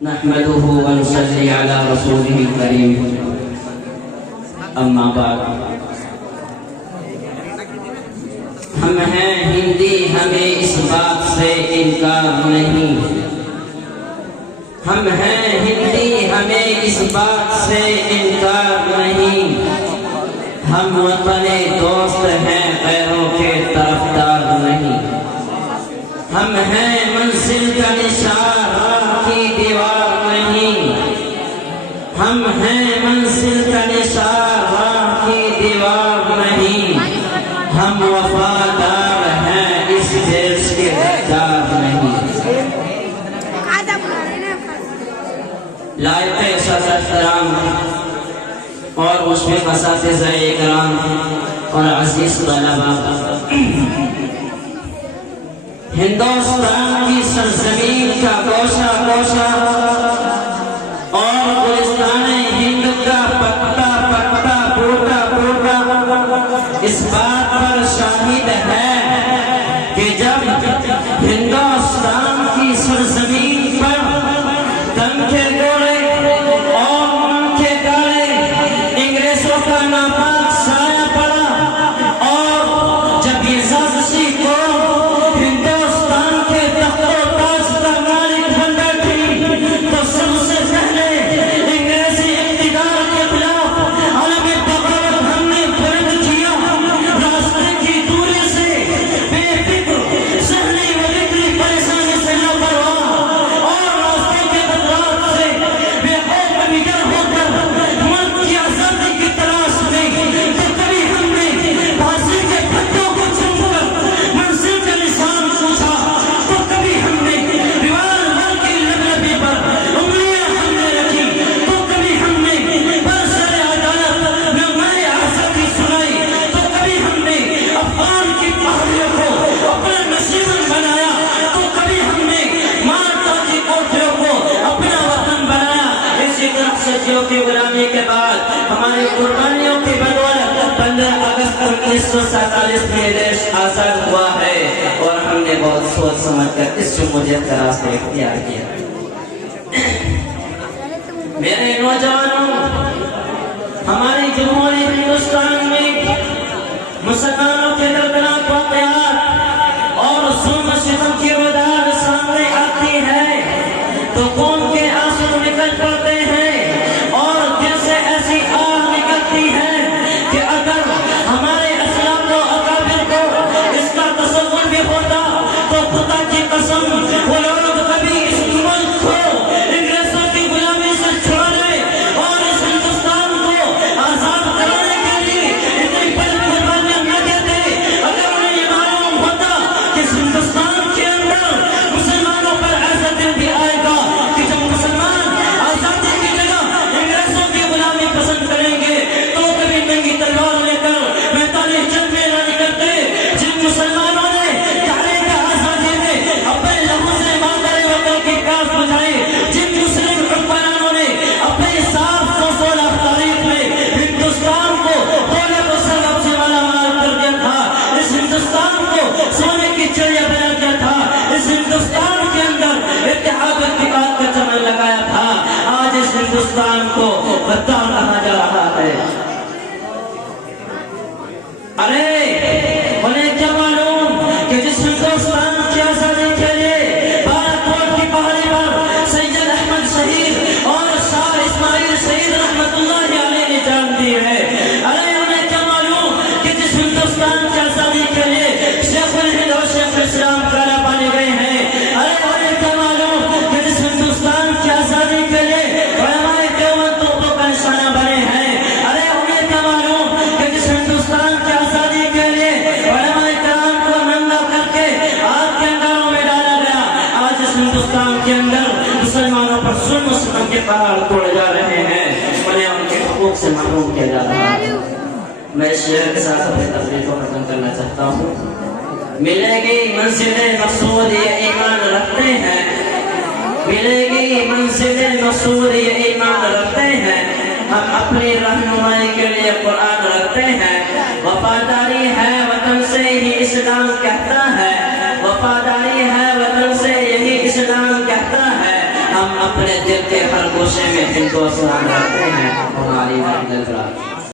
نحمده ونصلي على رسوله الكريم اما بعد ہم ہیں ہندی ہمیں اس بات سے انکار نہیں ہم ہیں ہندی ہمیں اس بات سے انکار نہیں ہم وطن دوست ہیں غیروں کے طرفدار نہیں ہم ہیں منزل کا نشان راہ کی دیوار نہیں ہم ہیں منزل کا نشان راہ کی دیوار نہیں ہم وفادار ہیں اس دیش کے غدار نہیں لائق صدر احترام اور اس میں اساتذہ اکرام اور عزیز طلباء ہندوستان کی سرزمین کا گوشہ گوشہ اور گلستان ہند کا پتا پتا بوٹا بوٹا اس بات پر شاہد ہے کہ جب ہندوستان کی سرزمین پر تنکے گوڑے اور منکے گاڑے انگریزوں کا ناپاک سایہ پڑا اور جب یہ سازشی کو کی غلامی کے بعد ہماری قربانیوں کی بدولت 15 اگست 1947 میں دیش آزاد ہوا ہے اور ہم نے بہت سوچ سمجھ کر اس جمہوریت کا راستہ اختیار کیا میرے نوجوانوں ہماری جمہوری ہندوستان میں مسلمانوں کے دردناک واقعات اور ظلم و ستم کی رویداد سامنے آتی ہے تو خون کے آنسو نکل پڑتے ہیں کہ اگر ہمارے اسلاف و اکابر کو اس کا تصور بھی ہوتا تو خدا کی قسم وہ لوگ کبھی اس ملک کو انگریزوں کی غلامی سے چھڑانے اور اس ہندوستان کو آزاد کرانے کے لیے اتنی بڑی قربانیاں نہ دیتے اگر انہیں یہ معلوم ہوتا کہ اس ہندوستان کے اندر مسلمانوں پر ایسا دن بھی آئے گا کہ جب مسلمان آزادی کی جگہ انگریزوں کی غلامی پسند کریں گے تلوار لے کر میدانی جنگ میں نہ نکلتے جن مسلمانوں نے تحریک آزادی میں اپنے لہو سے مادر وطن کی کاس بجائی جن مسلم حکمرانوں نے اپنے 716 تاریخ میں ہندوستان کو دولت و سرب سے مالا مال کر دیا تھا اس ہندوستان کو سونے کی چڑیا بنا دیا تھا اس ہندوستان کے اندر اتحاد و اتفاق کا چمن لگایا تھا آج اس ہندوستان کو غدار کہا جا رہا ہے ارے انہیں کیا معلوم کہ جس ہندوستان کی آزادی کے لیے بھارت کوٹ کی پہاڑی پر سید احمد شہید اور شاہ اسماعیل شہید رحمت اللہ علیہ نے جان دی ہے ارے انہیں کیا معلوم کہ جس ہندوستان کی آزادی کے لیے شیخ الہند اور شیخ الاسلام کالا پانے گئے ہیں ارے انہیں کیا معلوم کہ جس ہندوستان کی آزادی کے لیے علماء دیوبند توپوں کا نشانہ بنے ہیں ارے انہیں کیا معلوم کہ جس ہندوستان کی ہندوستان کے اندر مسلمانوں پر ظلم و ستم کے پہاڑ توڑے جا رہے ہیں انہیں ان کے حقوق سے محروم کیا جا رہا ہے میں اس شعر کے ساتھ اپنی تقریر کو ختم کرنا چاہتا ہوں ملے گی منزل مقصود یہ ایمان رکھتے ہیں ملے گی منزل مقصود یہ ایمان رکھتے ہیں ہم اپنی رہنمائی کے لیے قرآن رکھتے ہیں وفاداری ہے وطن سے ہی اسلام کہتا ہے وفاداری ہے وطن سے یہی اسلام کہتا ہے ہم اپنے دل کے ہر گوشے میں ان کو سلام رکھتے ہیں. ہماری